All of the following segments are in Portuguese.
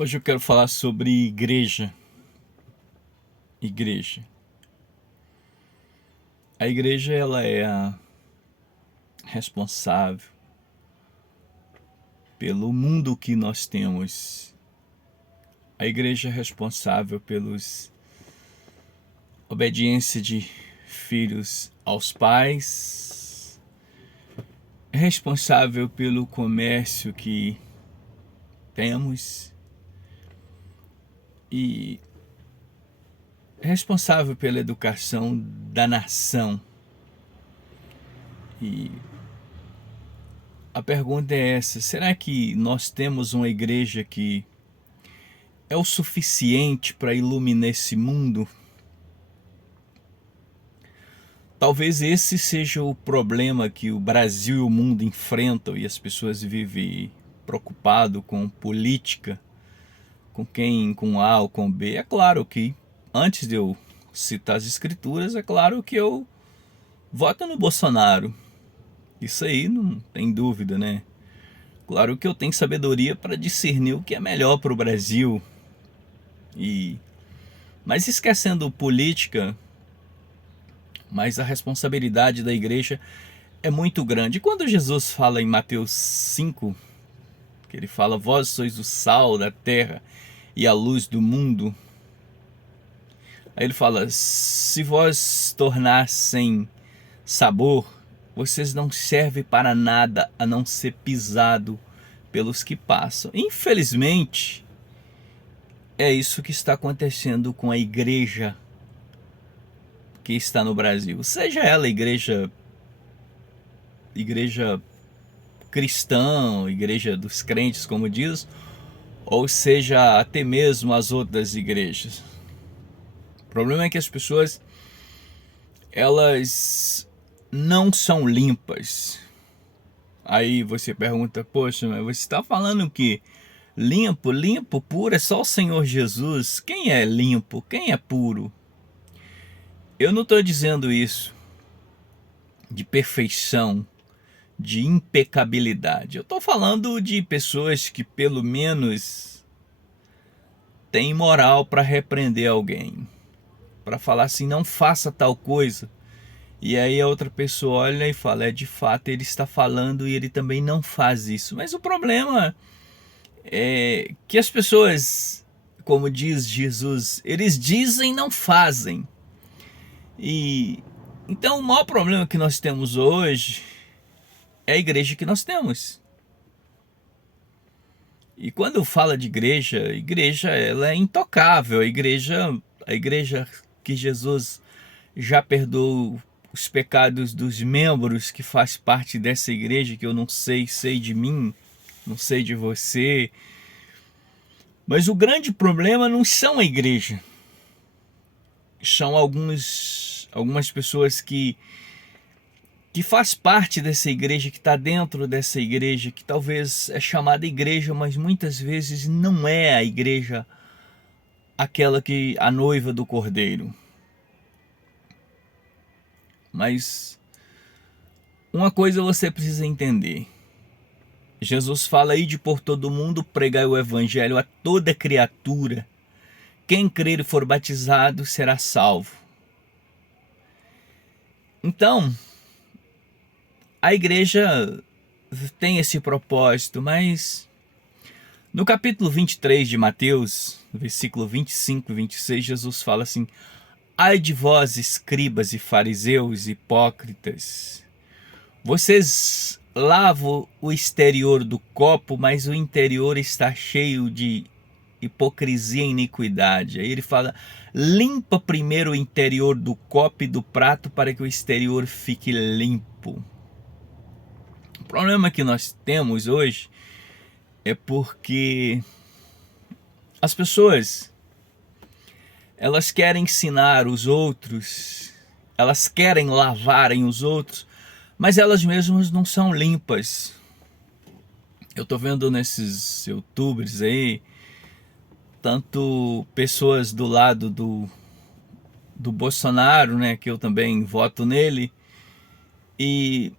Hoje eu quero falar sobre igreja. Igreja. A igreja ela é a responsável pelo mundo que nós temos. A igreja é responsável pelos obediência de filhos aos pais. É responsável pelo comércio que temos e é responsável pela educação da nação. E a pergunta é essa: será que nós temos uma igreja que é o suficiente para iluminar esse mundo? Talvez esse seja o problema que o Brasil e o mundo enfrentam e as pessoas vivem preocupado com política, com quem, com A ou com B. É claro que antes de eu citar as escrituras, é claro que eu voto no Bolsonaro. Isso aí não tem dúvida, né? Claro que eu tenho sabedoria para discernir o que é melhor para o Brasil. Mas esquecendo política, mas a responsabilidade da igreja é muito grande. Quando Jesus fala em Mateus 5, que ele fala: vós sois o sal da terra e a luz do mundo. Aí ele fala: se vós tornassem sabor, vocês não servem para nada a não ser pisado pelos que passam. Infelizmente, é isso que está acontecendo com a igreja que está no Brasil. Seja ela igreja cristã, igreja dos crentes, como diz, ou seja até mesmo as outras igrejas. O problema é que as pessoas elas não são limpas. Aí você pergunta: poxa, mas você está falando que limpo, limpo, puro é só o Senhor Jesus? Quem é limpo? Quem é puro? Eu não estou dizendo isso de perfeição, de impecabilidade. Eu estou falando de pessoas que pelo menos têm moral para repreender alguém, para falar assim: não faça tal coisa. E aí a outra pessoa olha e fala: é, de fato ele está falando e ele também não faz isso. Mas o problema é que as pessoas, como diz Jesus, eles dizem, não fazem. E então o maior problema que nós temos hoje é a igreja que nós temos. E quando fala de igreja, a igreja ela é intocável. A igreja que Jesus já perdoou os pecados dos membros que faz parte dessa igreja, que eu não sei de mim, não sei de você. Mas o grande problema não são a igreja. São algumas pessoas que faz parte dessa igreja, que está dentro dessa igreja, que talvez é chamada igreja, mas muitas vezes não é a igreja aquela que a noiva do Cordeiro. Mas uma coisa você precisa entender: Jesus fala aí de por todo mundo pregar o evangelho a toda criatura. Quem crer e for batizado será salvo. Então, a igreja tem esse propósito, mas no capítulo 23 de Mateus, no versículo 25 e 26, Jesus fala assim: ai de vós, escribas e fariseus hipócritas, vocês lavam o exterior do copo, mas o interior está cheio de hipocrisia e iniquidade. Aí ele fala: limpa primeiro o interior do copo e do prato para que o exterior fique limpo. O problema que nós temos hoje é porque as pessoas elas querem ensinar os outros, elas querem lavarem os outros, mas elas mesmas não são limpas. Eu tô vendo nesses youtubers aí, tanto pessoas do lado do Bolsonaro, né, que eu também voto nele, e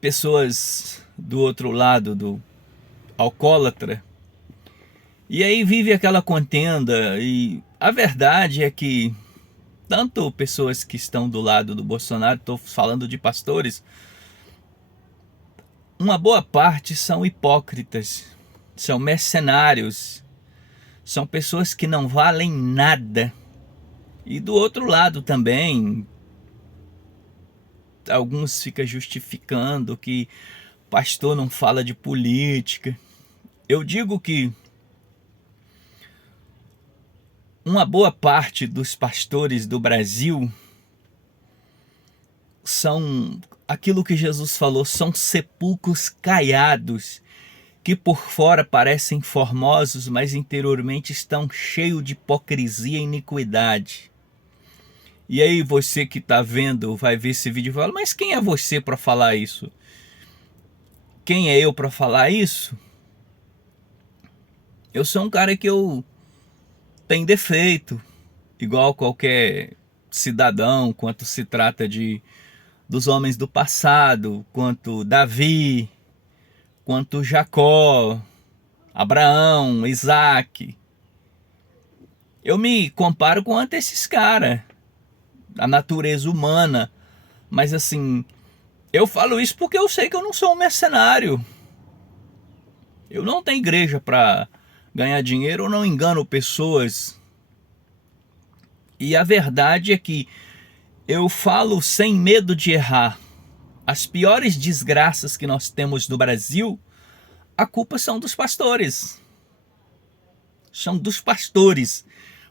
pessoas do outro lado, do alcoólatra. E aí vive aquela contenda, e a verdade é que tanto pessoas que estão do lado do Bolsonaro, estou falando de pastores, uma boa parte são hipócritas, são mercenários, são pessoas que não valem nada. E do outro lado também, alguns ficam justificando que pastor não fala de política. Eu digo que uma boa parte dos pastores do Brasil são aquilo que Jesus falou, são sepulcros caiados, que por fora parecem formosos, mas interiormente estão cheios de hipocrisia e iniquidade. E aí você que está vendo, vai ver esse vídeo e fala, mas quem é você para falar isso? Quem é eu para falar isso? Eu sou um cara que eu tenho defeito, igual qualquer cidadão, quanto se trata dos homens do passado, quanto Davi, quanto Jacó, Abraão, Isaac. Eu me comparo com esses caras, a natureza humana, mas assim, eu falo isso porque eu sei que eu não sou um mercenário. Eu não tenho igreja para ganhar dinheiro, eu não engano pessoas. E a verdade é que eu falo sem medo de errar. As piores desgraças que nós temos no Brasil, a culpa são dos pastores. São dos pastores,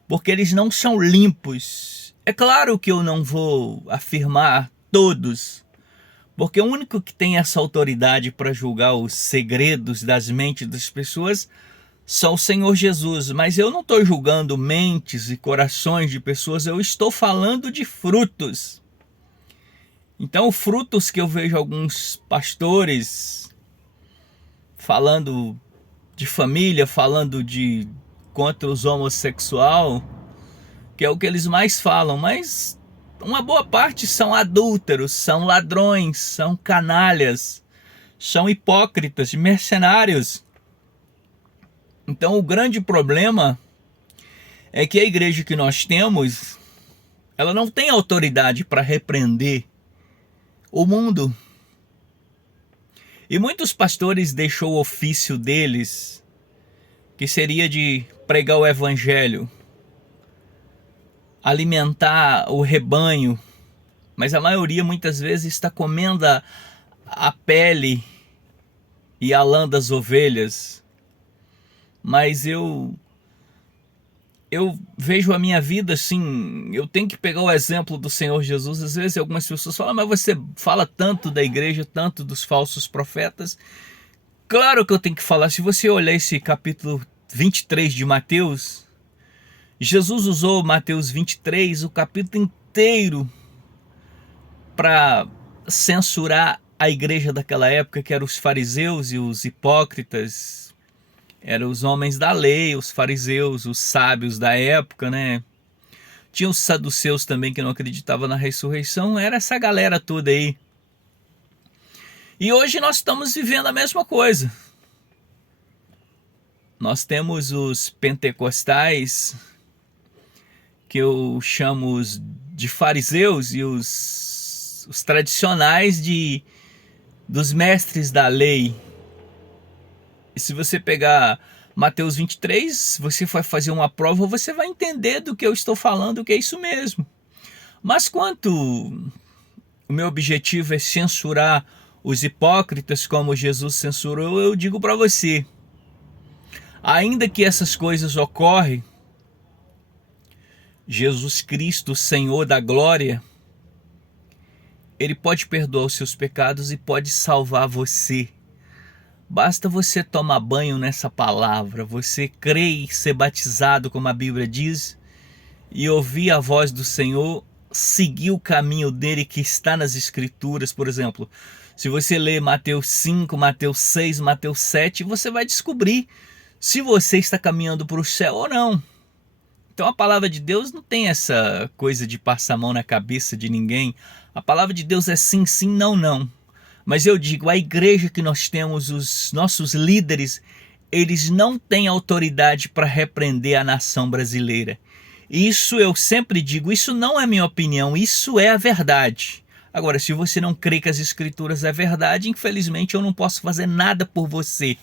porque eles não são limpos. É claro que eu não vou afirmar todos, porque o único que tem essa autoridade para julgar os segredos das mentes das pessoas só o Senhor Jesus. Mas eu não estou julgando mentes e corações de pessoas, eu estou falando de frutos. Então, frutos que eu vejo alguns pastores falando de família, falando de contra os homossexuais, que é o que eles mais falam, mas uma boa parte são adúlteros, são ladrões, são canalhas, são hipócritas, mercenários. Então o grande problema é que a igreja que nós temos, ela não tem autoridade para repreender o mundo. E muitos pastores deixou o ofício deles, que seria de pregar o evangelho, alimentar o rebanho, mas a maioria muitas vezes está comendo a pele e a lã das ovelhas. Mas eu vejo a minha vida assim, eu tenho que pegar o exemplo do Senhor Jesus. Às vezes algumas pessoas falam, mas você fala tanto da igreja, tanto dos falsos profetas. Claro que eu tenho que falar. Se você olhar esse capítulo 23 de Mateus, Jesus usou Mateus 23, o capítulo inteiro, para censurar a igreja daquela época, que eram os fariseus e os hipócritas. Eram os homens da lei, os fariseus, os sábios da época, né? Tinha os saduceus também que não acreditavam na ressurreição. Era essa galera toda aí. E hoje nós estamos vivendo a mesma coisa. Nós temos os pentecostais, que eu chamo de fariseus, e os tradicionais dos mestres da lei. E se você pegar Mateus 23, você vai fazer uma prova, você vai entender do que eu estou falando, que é isso mesmo. Mas quanto o meu objetivo é censurar os hipócritas como Jesus censurou, eu digo para você, ainda que essas coisas ocorrem, Jesus Cristo, Senhor da glória, Ele pode perdoar os seus pecados e pode salvar você. Basta você tomar banho nessa palavra, você crer e ser batizado, como a Bíblia diz, e ouvir a voz do Senhor, seguir o caminho dele que está nas Escrituras. Por exemplo, se você ler Mateus 5, Mateus 6, Mateus 7, você vai descobrir se você está caminhando para o céu ou não. Então a palavra de Deus não tem essa coisa de passar a mão na cabeça de ninguém. A palavra de Deus é sim, sim, não, não. Mas eu digo, a igreja que nós temos, os nossos líderes, eles não têm autoridade para repreender a nação brasileira. Isso eu sempre digo, isso não é minha opinião, isso é a verdade. Agora, se você não crê que as escrituras é verdade, infelizmente eu não posso fazer nada por você.